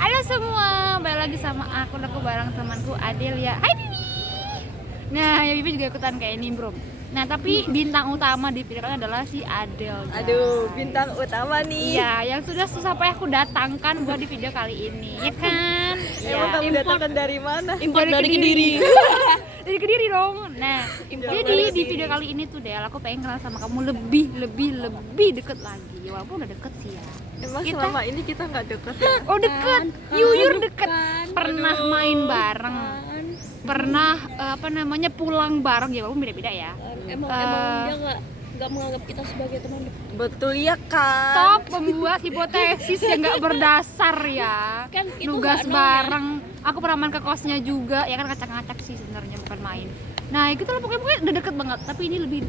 Halo semua, balik lagi sama aku bareng temanku Adelia. Hai Bibi. Nah, ya Bibi juga ikutan kayak ini bro. Nah, tapi bintang utama di video ini adalah si Adel. Aduh, bintang utama nih. Iya, yang sudah susah payah aku datangkan buat di video kali ini, ya kan? Emang kamu datangkan dari mana? Import dari Kediri. Dari Kediri dong. Nah, dari jadi di Kediri. video kali ini tuh Del, aku pengen kenal sama kamu lebih deket lagi. Walaupun udah deket sih ya. Emang Kita- selama ini kita nggak deket ya? Oh deket, yuyur deket. Pernah main bareng, pernah pulang bareng ya, walaupun beda-beda ya. Emang dia nggak menganggap kita sebagai teman. Betul ya kan? Stop membuat hipotesis yang nggak berdasar ya. Kan itu Nugas nggak nol, bareng, aku pernah main ke kosnya juga, ya kan ngacak-ngacak sih sebenarnya bukan main. Nah itu lah pokoknya udah deket banget, tapi ini lebih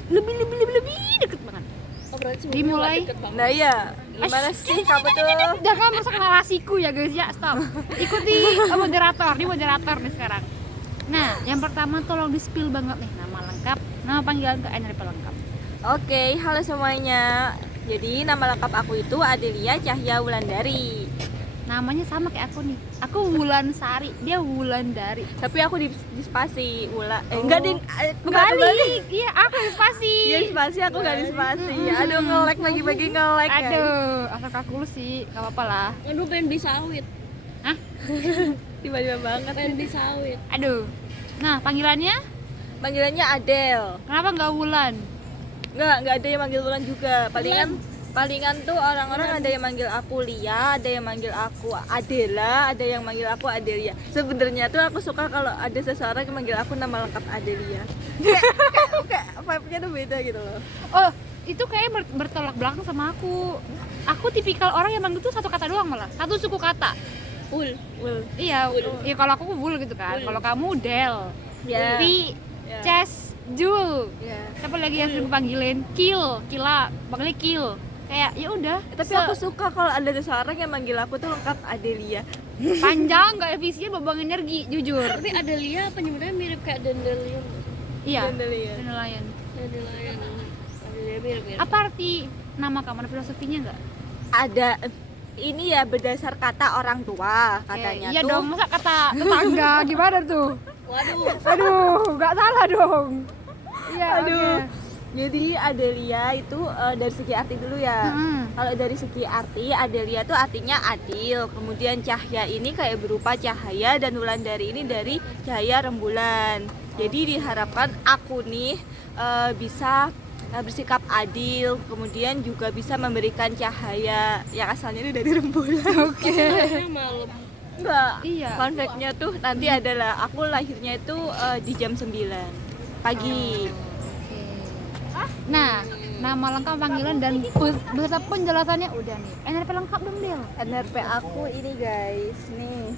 deket banget. Oh berarti sebenarnya Dimulai. nggak deket banget. Nah ya, gimana sih kamu tuh? Jangan merusak narasiku ya guys ya, stop. Ikuti moderator, ini moderator nih sekarang. Nah, yang pertama tolong di-spill banget nih nama lengkap, nama panggilan ke NRP lengkap. Oke, halo semuanya. Jadi nama lengkap aku itu Adelia Cahya Wulandari. Namanya sama kayak aku nih. Aku Wulan Sari, dia Wulandari. Tapi aku di spasi Oh. enggak ding, Kebalik. Iya, aku di spasi. Iya di spasi, aku nggak di spasi. Aduh nge-lag bagi-bagi nge-lag ya. Aduh, asal kalkulus sih, enggak apa-apa lah. Aduh pengen beli sawit. Hah? Tiba-tiba banget. Pengen beli sawit. Aduh. Nah, panggilannya Panggilannya Adel. kenapa enggak Wulan? Nggak ada yang manggil Wulan juga. Palingan tuh orang-orang ada yang manggil aku Lia, ada yang manggil aku Adela, ada yang manggil aku Adelia. Sebenarnya tuh aku suka kalau ada seseorang yang manggil aku nama lengkap Adelia. kayak vibe-nya tuh beda gitu loh. Oh, itu kayak bertolak belakang sama aku. Aku tipikal orang yang manggil tuh satu kata doang malah, satu suku kata. Ul. Well, Iya, iya kalau aku Wul gitu kan. Wul. Kalau kamu Del, ya. Pi, Ya. Ces, Jul. Ya. Siapa lagi yang sering panggilin? Kila, panggilnya Kil. Kayak ya udah. Tapi aku suka kalau ada seseorang yang manggil aku tuh lengkap Adelia. panjang, nggak efisien, buang energi, jujur. Tapi Adelia penyebutannya mirip kayak Dandelion. Iya. Adelia. Nelayan. Dandelion. Adelia mirip. Apa arti nama kamu? Ada filosofinya nggak? Ada ini ya berdasar kata orang tua katanya Iya tuh. dong, masa kata tetangga gimana tuh? Waduh. Aduh, nggak salah dong. Iya, Aduh. oke. Jadi Adelia itu dari segi arti dulu ya. Mm-mm. Kalau dari segi arti, Adelia tuh artinya adil. Kemudian Cahya ini kayak berupa cahaya dan Wulandari ini dari cahaya rembulan. Jadi diharapkan aku nih bisa bersikap adil, kemudian juga bisa memberikan cahaya yang asalnya itu dari rembulan. Oke. Lahirnya malam. Enggak. Iya. Fun fact-nya tuh nanti adalah aku lahirnya itu di jam 9 pagi. Nah, nama lengkap panggilan dan beserta penjelasannya udah nih. NRP lengkap dong Del. NRP aku ini guys, nih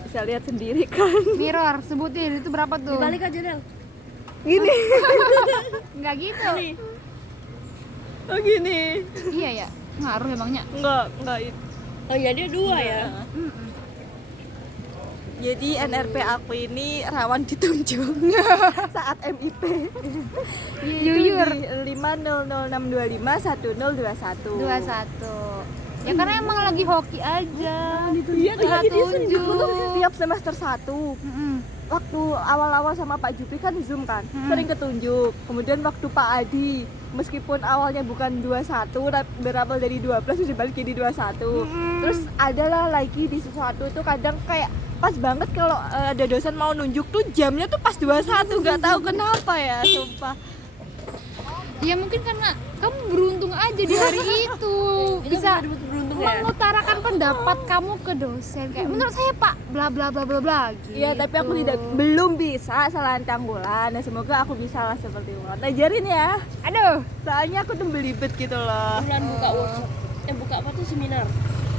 bisa lihat sendiri kan. Mirror, sebutin itu berapa tuh? Balik aja Del. Gini. Enggak gitu. Nih. Oh gini. Iya ya, ngaruh emangnya. Enggak itu. Oh iya dia dua ya. Mm-mm. Jadi NRP aku ini rawan ditunjuk saat MIP. Yuyur. 50006251021. 21. Ya karena emang lagi hoki aja. Iya, Bisa tunjuk. tiap semester 1. Mm-mm. Waktu awal-awal sama Pak Jupri kan Zoom kan, Hmm. sering ketunjuk. Kemudian waktu Pak Adi, meskipun awalnya bukan 21, berawal dari 12 terus dibalik jadi 21. Hmm. Terus adalah lagi di sesuatu itu kadang kayak pas banget kalau ada dosen mau nunjuk tuh jamnya tuh pas 21, nggak tahu kenapa ya, sumpah. Ya mungkin karena kamu beruntung aja di hari itu bisa beruntung ya. mengutarakan pendapat kamu ke dosen kayak menurut saya Pak bla bla bla bla bla gitu. Iya, tapi aku belum bisa selantang bulan. Nah, semoga aku bisa lah seperti Wulan. Ajarin ya. Aduh, Soalnya aku tuh belibet gitu loh. Bulan buka workshop. Buka apa tuh seminar?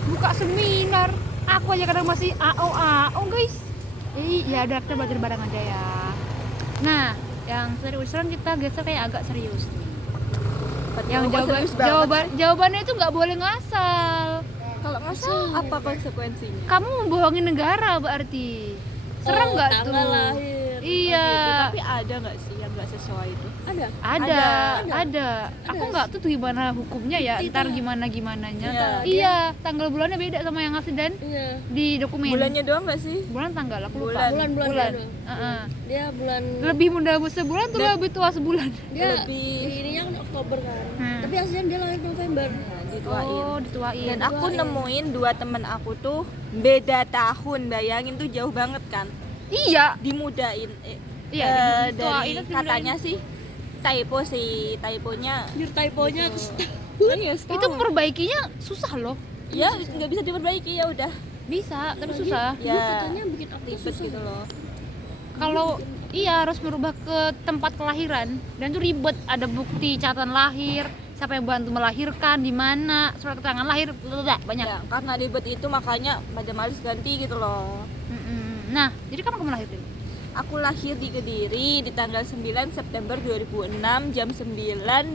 buka seminar. Aku aja kadang masih AO guys. Ya udah kita belajar bareng aja ya. Nah, yang seriusan kita geser kayak agak serius nih. Yang jawabannya itu nggak boleh ngasal. Kalau ngasal apa konsekuensinya? Kamu membohongi negara berarti. Serem nggak tuh? Tanggal lahir. Iya. gitu. Tapi ada nggak sih yang nggak sesuai itu? Ada. Ada. Aku nggak tahu tuh gimana hukumnya ya, Bukti ntar itu. gimana-gimananya. Iya. Iya, tanggal bulannya beda sama yang asli dan Iya. di dokumen. Bulannya doang nggak sih? Bulan tanggal aku lupa. Bulan. Bulan. Heeh. Dia bulan Lebih muda sebulan tuh lebih tua sebulan. dia lebih- ininya kan Oktober kan. Hmm. Tapi aslinya dia lahir November. Nah, dituain. Oh, dituain. Dan aku Dituain. nemuin 2 temen aku tuh beda tahun, bayangin tuh jauh banget kan. Iya. Dimudain. Iya, Dari dituain atau katanya sih typo sih, typonya. Jujur typonya Gitu. setahun. Iya, Itu memperbaikinya susah loh. ya nggak bisa diperbaiki, ya udah. Bisa, tapi susah. Dia katanya bikin akte ribet susah gitu loh. Kalau iya harus merubah ke tempat kelahiran dan itu ribet, ada bukti catatan lahir, siapa yang bantu melahirkan, di mana, surat keterangan lahir, banyak. Ya, karena ribet itu makanya pada males ganti gitu loh. Mm-mm. Nah, jadi kamu lahir deh? Aku lahir di Kediri di tanggal 9 September 2006 jam 9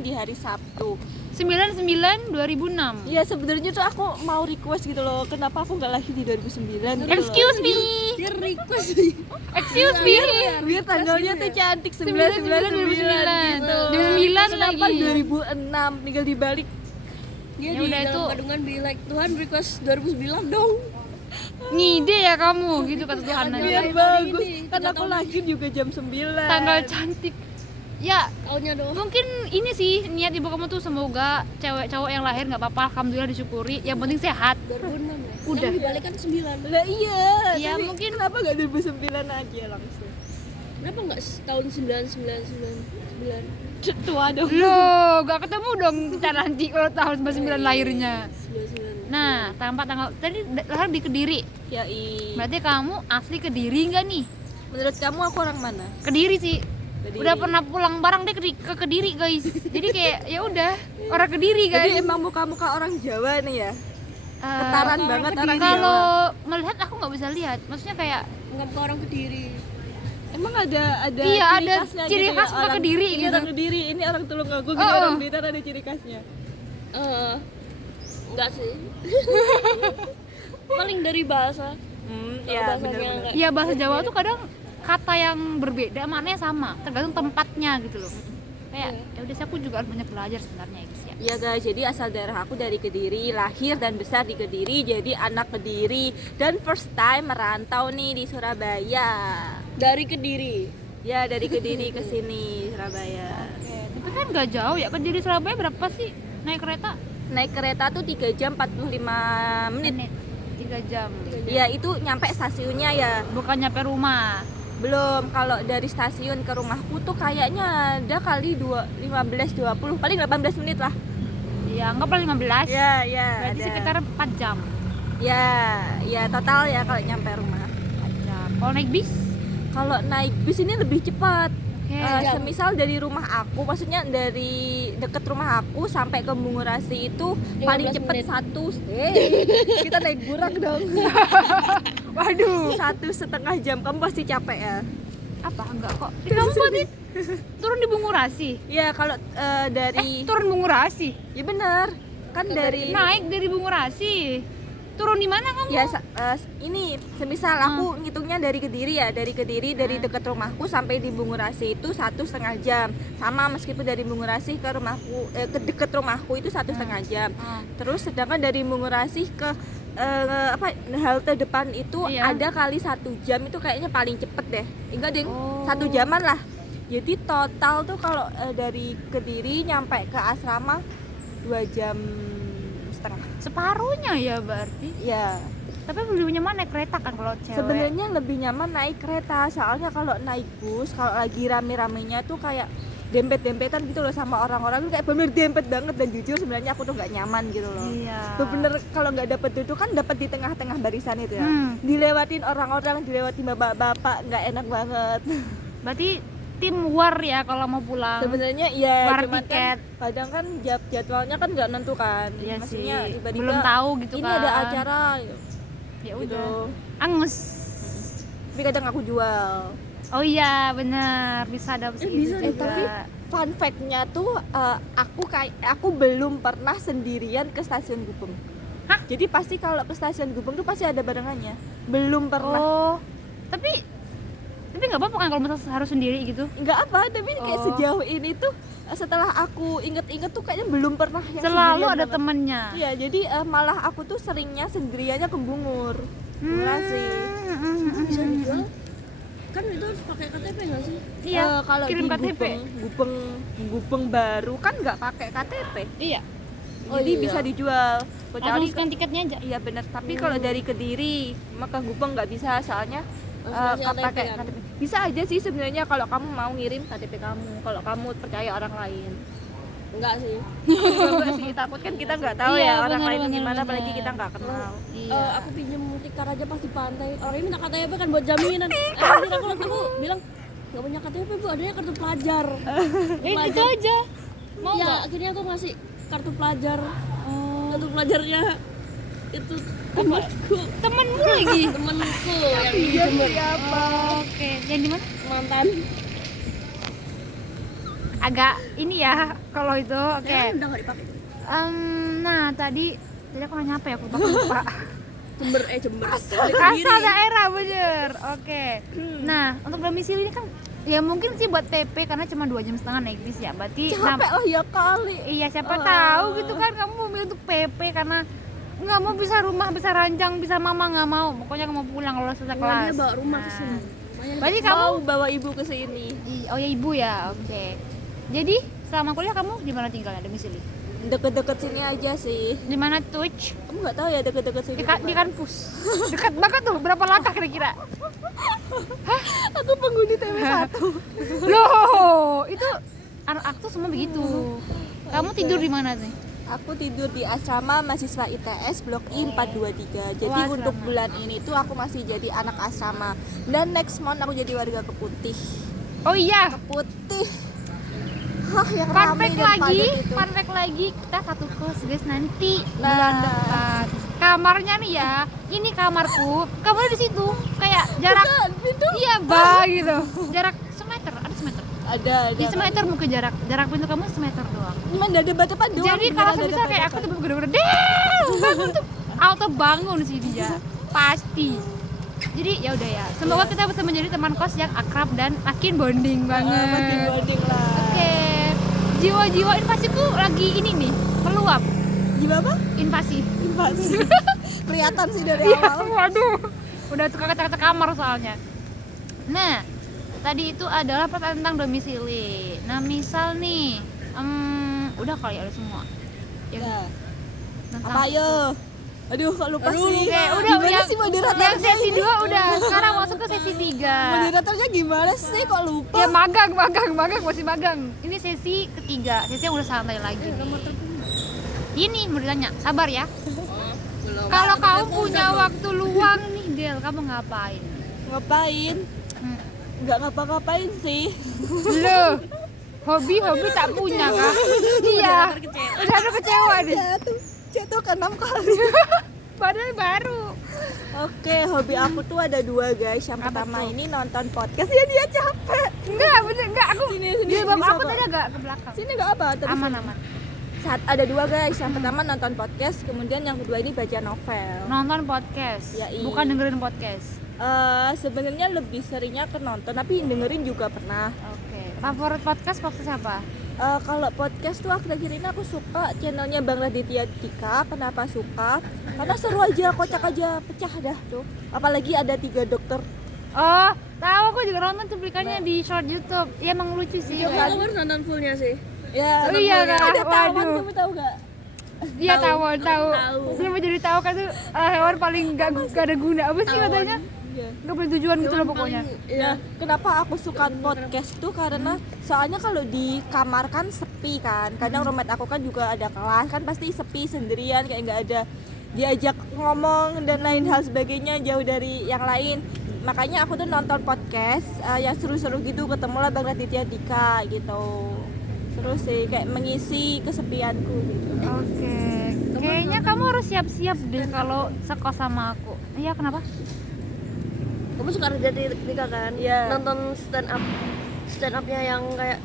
di hari Sabtu. 99/2006. Ya sebenarnya tuh aku mau request gitu loh, kenapa aku nggak lahir di 2009 gitu loh. Excuse me. Dia request sih. Excuse me. Biar tanggalnya tuh cantik 999 gitu. 2009 Kenapa lagi. 2006 tinggal dibalik. Dia Ya di udah, dalam itu- kandungan be like Tuhan request 2009 dong. Ngide ya kamu, gitu kata Tuhan aja. Biar Hari bagus. ini, Kan 3 aku tahun lahir juga jam 9. Tanggal cantik. Ya, Tahunnya dong. mungkin ini sih niat ibu kamu tuh, semoga cewek cowok yang lahir nggak apa-apa, alhamdulillah disyukuri, yang penting sehat. 2006 ya. Udah. Yang dibalik kan 9. Lah iya. Iya, tapi mungkin- kenapa nggak 2009 aja langsung? Kenapa enggak tahun 999? Tua dong. Loh, gak ketemu dong kita nanti kalau tahun 99 lahirnya. 99. Nah, tanggal tadi lahir di Kediri. Ya Berarti kamu asli Kediri nggak nih? Menurut kamu aku orang mana? Kediri sih. Kediri. Udah pernah pulang bareng deh ke Kediri, guys. Jadi kayak ya udah orang Kediri kan. Jadi emang muka-muka orang Jawa nih ya? Eh, Ketaran banget orang Jawa. kalau melihat aku nggak bisa lihat. Maksudnya kayak Enggak ke orang Kediri. Emang ada Iya, ada khasnya ciri gitu khas ya, orang Kediri ini gitu. orang Kediri, ini orang Tulungagung, ini Oh. orang Blitar, ada ciri khasnya. Enggak sih. Paling dari bahasa. Iya bahasanya benar-benar. enggak. iya, bahasa Jawa tuh kadang kata yang berbeda maknanya sama, tergantung tempatnya gitu loh. Kayak ya udah sih, aku juga harus banyak belajar sebenarnya ya guys ya. Iya guys, jadi asal daerah aku dari Kediri, lahir dan besar di Kediri, jadi anak Kediri dan first time merantau nih di Surabaya. Dari Kediri. Ya dari Kediri ke sini Surabaya. Tapi kan nggak jauh ya, Kediri Surabaya berapa sih naik kereta? Naik kereta tuh 3 jam 45 menit. 3 jam. Ya itu nyampe stasiunnya ya. Bukan nyampe rumah. Belum, kalau dari stasiun ke rumahku tuh kayaknya ada kali 15-20, paling 18 menit lah. Ya, anggaplah 15. Ya, ya. Berarti ada. sekitar 4 jam. Ya total ya kalau nyampe rumah. 4 jam. Kalau naik bis? Kalau naik bis ini lebih cepat. Oke. Semisal dari rumah aku, maksudnya dari deket rumah aku sampai ke Bungurasi itu 15 paling cepet menit. kita naik burak dong. Waduh. 1,5 jam, kamu pasti capek ya. Apa enggak kok? Kamu berarti turun di Bungurasi. Ya kalau dari Turun Bungurasi. ya benar kan dari Naik dari Bungurasi. Turun di mana kamu? ya ini semisal aku ngitungnya dari Kediri ya, dari Kediri dari dekat rumahku sampai di Bungurasi itu 1,5 jam, sama meskipun dari Bungurasi ke rumahku ke dekat rumahku itu 1,5 jam. Terus sedangkan dari Bungurasi ke halte depan itu Iya. ada kali 1 jam, itu kayaknya paling cepet deh, enggak ding, Oh. 1 jaman lah. Jadi total tuh kalau dari Kediri nyampe ke asrama 2,5 jam. Separuhnya ya berarti. Ya Tapi lebih nyaman naik kereta kan kalau cewek. sebenarnya lebih nyaman naik kereta, soalnya kalau naik bus kalau lagi rame-ramenya tuh kayak dempet-dempetan gitu loh sama orang-orang, tuh kayak bener dempet banget, dan jujur sebenarnya aku tuh nggak nyaman gitu loh. Iya. Bener kalau nggak dapet duduk kan dapat di tengah-tengah barisan itu ya. Dilewatin orang-orang, dilewatin bapak-bapak, nggak enak banget. Berarti tim war ya kalau mau pulang. Sebenarnya iya, War cuman tiket. kan kadang kan jadwalnya kan nggak nentu kan. Iya Maksudnya sih. tiba-tiba Belum tahu gitu ini kan. ada acara Ya gitu. udah. Angus. Tapi kadang aku jual. Oh iya, benar. Bisa dapat segitu bisa juga. tapi fun fact-nya tuh aku belum pernah sendirian ke stasiun Gubeng. Hah? Jadi pasti kalau ke stasiun Gubeng tuh pasti ada barengannya. Belum pernah. Oh. Tapi Tapi nggak apa-apa kan kalau misalnya harus sendiri gitu? Nggak apa, tapi kayak Oh. sejauh ini tuh setelah aku inget-inget tuh kayaknya belum pernah yang Selalu sendirian ada banget. temennya. Iya, jadi malah aku tuh seringnya sendiriannya ke Bungur. Murah sih. Bisa dijual? Kan itu harus pakai KTP nggak sih? Iya, Kalau kirim di KTP. Gupeng baru kan nggak pakai KTP. Iya. Oh, Jadi iya. bisa dijual. Langsung Kecuali scan tiketnya aja. iya benar, tapi kalau dari Kediri maka Gupeng nggak bisa soalnya Harus ngasih pakai KTP kan? KTP. Bisa aja sih sebenarnya kalau kamu mau ngirim KTP kamu, kalau kamu percaya orang lain. Enggak sih. Enggak sih, takut kan kita nggak tahu Iya, ya orang benar, lain benar, gimana, benar. apalagi kita nggak kenal. Iya. Aku pinjem tikar aja pas di pantai. Orangnya minta KTP kan buat jaminan. Akhirnya aku bilang nggak punya KTP bu, adanya kartu pelajar. Itu aja. Mau Ya nggak? akhirnya aku ngasih kartu pelajar. Oh, Kartu pelajarnya itu temanku, temenmu lagi. temanku yang di Jember, Oke, yang di mana? mantan. Agak ini ya kalau itu. Oke. Ya, udah nggak dipakai. Nah tadi aku nanya apa ya? Aku lupa. Jember. Asal daerah bener. Oke. Nah untuk domisili ini kan ya mungkin sih buat PP karena cuma 2,5 jam naik bis ya. Berarti Capek lah ya kali. iya siapa tahu gitu kan kamu memilih untuk PP karena nggak mau bisa rumah, bisa ranjang, bisa mama nggak mau. Pokoknya kamu mau pulang kalau selesai Dia kelas. bawa rumah ke Nah, sini. Berarti kamu Mau bawa ibu ke sini. oh ya ibu ya. Oke. Jadi selama kuliah kamu di mana tinggalnya domisili? Deket-deket sini aja sih. Di mana Twitch? Kamu nggak tahu ya deket-deket sini. Di kampus. Dekat banget tuh. Berapa langkah kira-kira? Aku penghuni TW1. Loh, itu anak aku tuh semua begitu. Kamu tidur di mana nih? Aku tidur di asrama mahasiswa ITS Blok I 423. Jadi Wah, untuk asrama. bulan ini tuh aku masih jadi anak asrama. Dan next month aku jadi warga Keputih. Oh iya, Putih. Hah, yang fun ramai fact dan lagi, padat itu. fun fact lagi, kita satu kos guys nanti Nah. bulan depan. Kamarnya nih ya, ini kamarku, kamarnya di situ, kayak jarak, Bukan, pintu. iya bah gitu, jarak semeter, ada semeter. Ada. Di semeter mungkin jarak pintu kamu semeter doang. Cuman ada depan doang. Jadi kalau bisa kayak aku tuh bener-bener bangun tuh auto bangun sih dia pasti. Jadi ya udah ya. Semoga kita bisa menjadi teman kos yang akrab dan makin bonding banget. makin bonding lah. Oke. Jiwa-jiwa invasiku lagi ini nih meluap. Gimana apa? Invasi. Invasi. Kelihatan sih dari Iya, awal. waduh. Udah tukang kaca-kaca kamar soalnya. Nah, tadi itu adalah pertanyaan tentang domisili. Nah, misal nih, udah kali ada semua. Ya, Nah, tentang apa ayo? Aduh, kok lupa sih. Oke, udah Gimana yang, sih moderatornya? yang sesi 2 udah, sekarang masuk ke sesi 3. Moderatornya gimana sih kok lupa? Ya magang masih magang. Ini sesi ketiga, sesi yang udah santai lagi. Ini mau ditanya, sabar ya. Kalau kamu punya waktu luang nih, Del, kamu ngapain? Ngapain? Hmm. Nggak ngapa-ngapain sih. Loh, hobi tak punya kan? Iya. Udah kecewa deh. Jatuh ke 6 kali. Padahal baru. Oke, hobi aku tuh ada 2 guys. Yang Apa pertama tuh? ini nonton podcast. Ya dia capek. Enggak, bener enggak aku. Sini, Jilbab bisa aku kok. tadi agak ke belakang. Sini nggak apa, terus Aman. saat ada 2 guys. Yang pertama nonton podcast, kemudian yang kedua ini baca novel. Nonton podcast, Ya, iya. bukan dengerin podcast. Sebenarnya lebih seringnya ke nonton, tapi dengerin juga pernah. Oke. Favorit podcast apa? Kalau podcast tuh akhir-akhir ini aku suka channelnya Bang Raditya Dika. Kenapa suka? Karena seru aja, kocak aja, pecah dah tuh. Apalagi ada 3 dokter. Oh, tahu aku juga nonton cuplikannya di short YouTube. Ya emang lucu sih. Aku Kan? harus nonton fullnya sih. Ya, Oh iya kan? ada tawon, Waduh. kamu tahu gak? Iya tahu. Tahu. Belum jadi tahu kan tuh hewan paling gak ada guna apa sih Tawon. katanya? Iya. Gak punya tujuan gitu loh pokoknya. Iya. Kenapa aku suka podcast tuh karena soalnya kalau di kamar kan sepi kan. Kadang roommate aku kan juga ada kelas kan pasti sepi sendirian kayak nggak ada diajak ngomong dan lain hal sebagainya jauh dari yang lain. Makanya aku tuh nonton podcast yang seru-seru gitu, ketemulah Bang Raditya Dika gitu. Seru sih kayak mengisi kesepianku gitu. Oke. Kayaknya kamu harus siap-siap deh kalau sekos sama aku. Iya kenapa? Kamu suka kerja di Dika kan? Iya. Nonton stand upnya yang kayak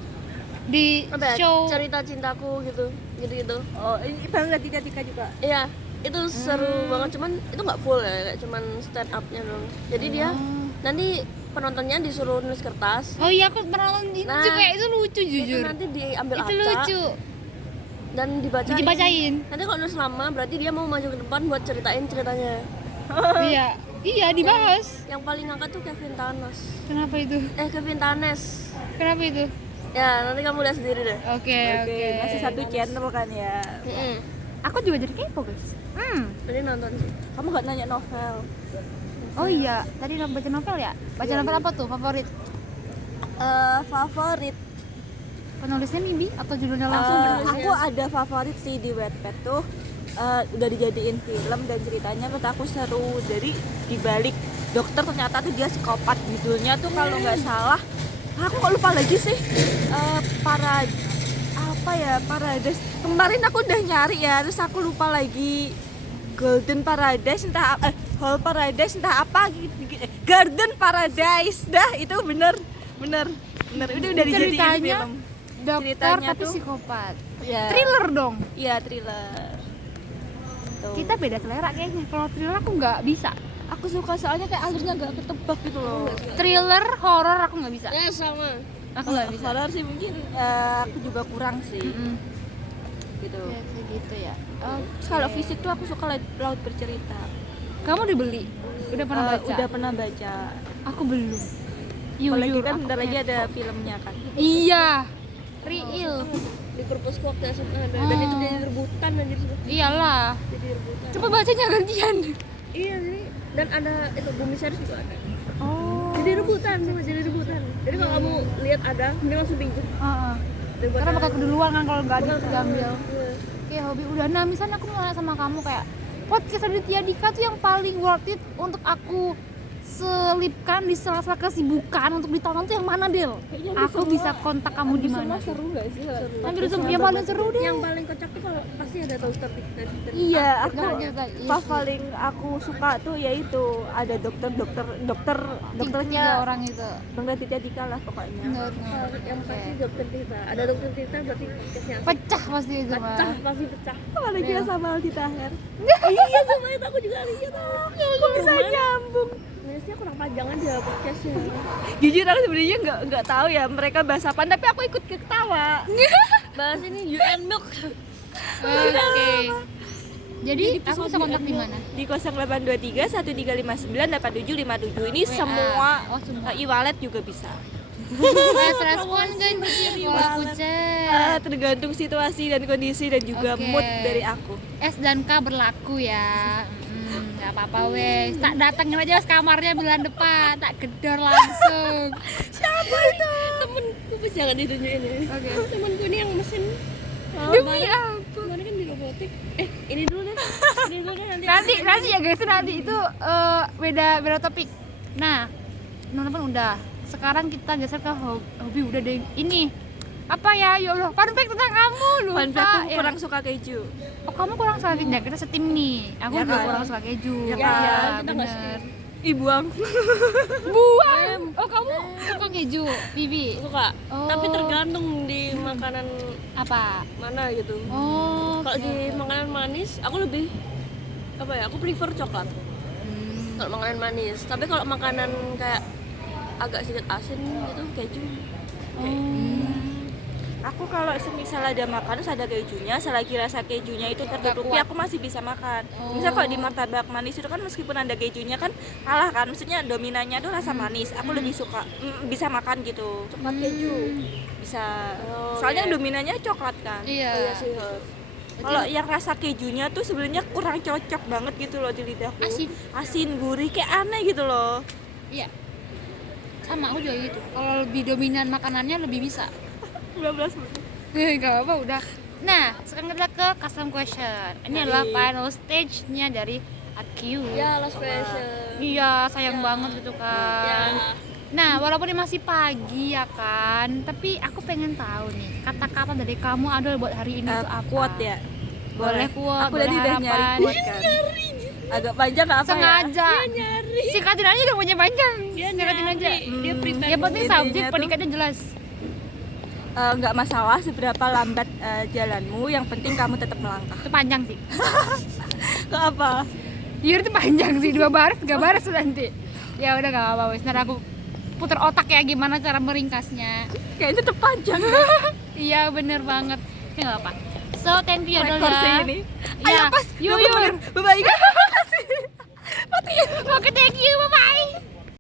Di apa ya? show Cerita cintaku gitu. Gitu. Oh, ini Bang Raditya Dika juga. Iya, itu seru banget, cuman itu nggak full ya, kayak cuman stand upnya dong. Jadi dia nanti penontonnya disuruh nulis kertas. Oh iya, aku pernah nonton itu, Nah, kayak itu lucu Itu jujur. nanti diambil Itu acak lucu. dan dibacain. Dibacain. Nanti kalau nulis lama berarti dia mau maju ke depan buat ceritain ceritanya. Iya. Iya, dibahas. Yang paling ngangkat tuh Kevin Thanos. Kenapa itu? Kevin Thanes. Kenapa itu? Ya, nanti kamu lihat sendiri deh. Oke, Oke, oke. masih satu channel kan ya. Aku juga jadi kepo, guys. Nanti nonton sih. Kamu nggak nanya novel? Oh iya, tadi baca novel ya? Baca novel apa tuh? Favorit? Favorit. Penulisnya Mibi atau judulnya langsung? Aku ada favorit sih di Wattpad tuh. Udah dijadiin film dan ceritanya menurut aku seru. Dari dibalik dokter ternyata tuh dia psikopat, judulnya tuh kalau nggak salah, aku kok lupa lagi sih. Paradise. Kemarin aku udah nyari ya, terus aku lupa lagi. Golden Paradise entah Hall Paradise entah apa gitu. Garden Paradise. Dah itu bener udah dijadiin Ceritanya film. dokter Ceritanya tapi tuh- psikopat. Ya. Thriller dong. Iya, thriller. Tuh. Kita beda selera kayaknya. Kalau thriller aku nggak bisa. Aku suka soalnya kayak alurnya gak ketebak gitu loh. Thriller, horor aku nggak bisa. Ya sama. Aku nggak bisa. Horor sih mungkin aku juga kurang sih gitu. Ya, kayak gitu ya. Terus kalau fisik tuh aku suka laut bercerita. Kamu dibeli? Udah pernah baca? Udah pernah baca. Aku belum. Apalagi Jujur, kan aku bentar lagi kepo. ada filmnya kan. Iya. Real. Di perpusku waktu SMA ada dan itu jadi rebutan anjir semua. Iyalah. Jadi rebutan. Coba bacanya gantian. Iya sih. Dan ada itu Bumi Series juga ada. Oh. Jadi rebutan semua, jadi rebutan. Jadi kalau kamu lihat ada, mending langsung pinjam. Daripada- Karena bakal keduluan kan kalau nggak Bakal diambil. Iya. Kayak hobi udah. Nah, misalnya aku mau nanya sama kamu kayak podcast Raditya Dika tuh yang paling worth it untuk aku selipkan di sela-sela kesibukan untuk ditonton tuh yang mana, Del? Aku bisa kontak kamu di mana? Seru gak sih? Hampir semua yang paling seru deh. Yang paling kocak tuh kalau pasti ada dokter Iya, aku Iya sih. paling aku suka tuh yaitu ada dokternya Tiga orang itu. Bang Raditya Dika lah pokoknya. yang pasti dokter Tita. Ada dokter Tita berarti podcastnya asik. Pecah pasti itu mah. Pecah, pasti pecah. Apalagi ya sama Aldi Taher. Iya sama itu aku juga lihat. Kok bisa nyambung? Biasanya kurang panjangan dia podcastnya. Jujur aku sebenarnya nggak tahu ya mereka bahas apa, tapi aku ikut ketawa. Bahas ini UN Milk. Oke. Jadi aku bisa kontak di mana? Di 0823 1359 8757 ini WA. semua Oh, semua. e-wallet juga bisa. Respon kan Walau Tergantung situasi dan kondisi dan juga Oke. mood dari aku. S dan K berlaku ya. Gak apa-apa wes. Tak datangin aja wes kamarnya bulan depan. Tak gedor langsung. Siapa itu? Temenku pas jangan ditunjukin ya. Oke. Temenku ini yang mesin. Demi apa? Kemarin kan di robotik. Ini dulu deh. Ini dulu deh Nanti ya guys, nanti itu beda topik. Nah, teman-teman udah. Sekarang kita geser ke hobi udah deh. Ini apa ya? Ya Allah, fun fact tentang kamu lupa. Fun fact aku ya. kurang suka keju. Oh, kamu kurang suka keju. Nah, kita setim nih. Aku Ya juga kan? kurang suka keju. Ya kan? Iya, Kita nggak bener. Buang. Buang. Oh, kamu suka keju, Bibi? Suka. Oh. Tapi tergantung di makanan Apa? mana gitu. Oh. Kalau di makanan manis, aku lebih apa ya? Aku prefer coklat. Kalau makanan manis. Tapi kalau makanan kayak agak sedikit asin gitu, keju. Aku kalau semisal ada makan terus ada kejunya, selagi rasa kejunya itu tertutupi, kuat. aku masih bisa makan. Oh. Misal kalau di martabak manis itu kan meskipun ada kejunya kan kalah kan, maksudnya dominannya tuh rasa manis. Aku lebih suka bisa makan gitu. Coklat keju. Bisa. Oh, Soalnya iya. dominannya coklat kan. Iya. Iya sih. Kalau yang rasa kejunya tuh sebenarnya kurang cocok banget gitu loh di lidahku. Asin. Gurih, kayak aneh gitu loh. Iya. Sama aku juga gitu. Kalau lebih dominan makanannya lebih bisa. 19 menit. Gak apa udah. Nah, sekarang kita ke custom question. Ini adalah final stage-nya dari AQ. Ya, last question. Iya, sayang banget gitu kan. Ya. Nah, walaupun ini masih pagi ya kan, tapi aku pengen tahu nih, kata-kata dari kamu ada buat hari ini tuh apa? Quote ya. Boleh quote, Aku boleh tadi udah nyari harapan. quote kan. Agak panjang nggak apa ya? Sengaja. Nyari. Singkatin aja udah punya panjang. Dia Singkatin nyari. aja. Dia prepare. Yang penting Intinya subjek tuh- pendekatnya jelas. Nggak masalah seberapa lambat jalanmu, yang penting kamu tetap melangkah. Itu panjang sih. Nggak apa? Iya itu panjang sih, 2 baris, 3 baris nanti. Ya udah gak apa-apa, wes. Ntar aku puter otak ya gimana cara meringkasnya. Kayaknya tetap panjang. Iya bener banget. Ya nggak apa. So thank you Rekor adalah. sih ini. Ya, Ayo pas yuk 20 menit. Bye-bye guys. Oke thank you, bye.